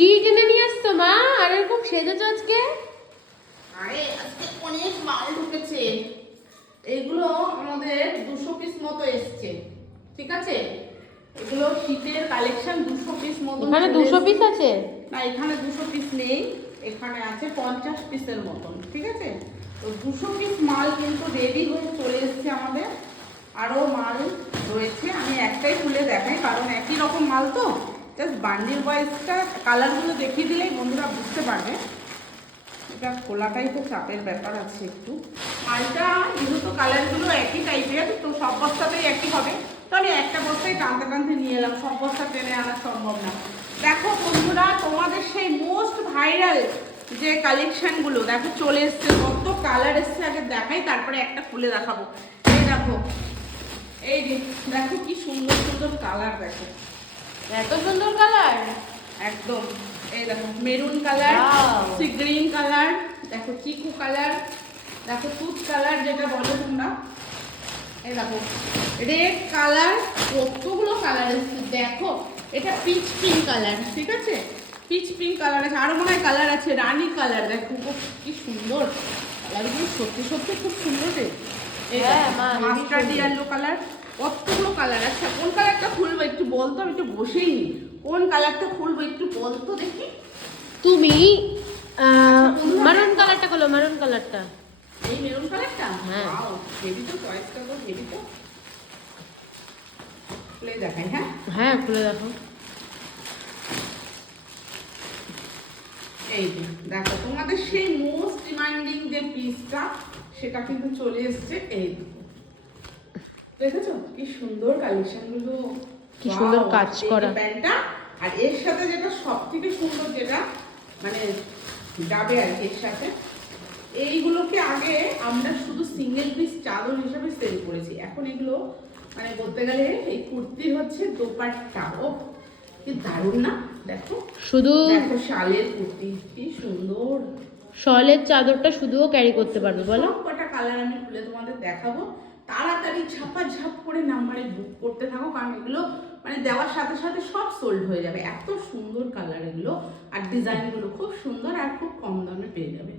কি কিনে নিয়ে আসছো মা? আর এরকম সেজেছো আজকে? আরে আজকে অনেক মাল ঢুকেছে। এগুলো আমাদের দুশো পিস মতো এসছে। ঠিক আছে? এগুলো শীতের কালেকশন দুশো পিস মতো এখানে দুশো পিস আছে? না এখানে দুশো পিস নেই। এখানে আছে পঞ্চাশ পিসের মতন। ঠিক আছে? তো দুশো পিস মাল কিন্তু রেডি হয়ে চলে এসছে আমাদের। আরও মাল রয়েছে। আমি একটাই খুলে দেখাই কারণ একই রকম মাল তো? জাস্ট বান্ডিল ওয়াইজটা কালারগুলো দেখিয়ে দিলেই বন্ধুরা বুঝতে পারবে। এটা খোলাটাই তো চাপের ব্যাপার আছে একটু। মালটা যেহেতু কালারগুলো একই টাইপের তো সব বস্তাতেই একই হবে। তো আমি একটা বস্তায় টানতে টানতে নিয়ে এলাম, সব বস্তা টেনে আনা সম্ভব না। দেখো বন্ধুরা, তোমাদের সেই মোস্ট ভাইরাল যে কালেকশানগুলো দেখো চলে এসছে, কত কালার এসছে, আগে দেখাই, তারপরে একটা খুলে দেখাবো। এই দেখো এই দেখো কি সুন্দর সুন্দর কালার দেখো। এত সুন্দর কালার একদম। এই দেখো maroon colour! Sea green colour দেখো চিকু কালার দেখো তুত কালার যেটা বলো তোমরা। এই দেখো রেড কালার কতগুলো কালার এসছে? দেখো এটা পিচ পিঙ্ক কালার ঠিক আছে? পিচ পিঙ্ক কালার আছে আরও মনে হয় কালার আছে রানী কালার দেখো কি সুন্দর। কালারগুলো সত্যি সত্যি খুব সুন্দর রে। মাস্টার্ড ইয়েলো কালার কতগুলো কালার আচ্ছা কোন কালারটা খুলবো একটু বলতো আমি একটু বসেই নি। কোন কালারটা খুলবো একটু বলতো দেখি। তুমি মারুন কালারটা খোলো মারুন কালারটা এই মেরুন কালারটা হ্যাঁ। হেভি তো চয়েসটা তো হেভি তো। খুলে দেখাই হ্যাঁ? হ্যাঁ খুলে দেখো। এই দেখো তোমাদের সেই মোস্ট ডিমান্ডিং যে পিসটা সেটা কিন্তু চলে এসেছে এই দেখো। দেখেছ? কি সুন্দর কালেকশনগুলো কি সুন্দর কাজ করা। প্যান্টটা আর এর সাথে যেটা সব থেকে সুন্দর যেটা মানে যাবে আর কি এর সাথে এইগুলোকে আগে আমরা শুধু সিঙ্গেল পিস চাদর হিসাবে সেল করেছি। এখন এগুলো মানে বলতে গেলে এই কুর্তির হচ্ছে দোপাট্টা। ও কি দারুণ না? দেখো। শুধু দেখো শালের কুর্তি কি সুন্দর। শলের চাদরটা শুধুও ক্যারি করতে পারবে বলো। কটা কালার আমি খুলে তোমাদের দেখাবো। তাড়াতাড়ি ঝাপা ঝাপ করে নাম্বারে বুক করতে থাকো, কারণ এগুলো মানে দেওয়ার সাথে সাথে সব সোল্ড হয়ে যাবে। এত সুন্দর কালার এগুলো, আর ডিজাইনগুলো খুব সুন্দর আর খুব কম দামে পেয়ে যাবে।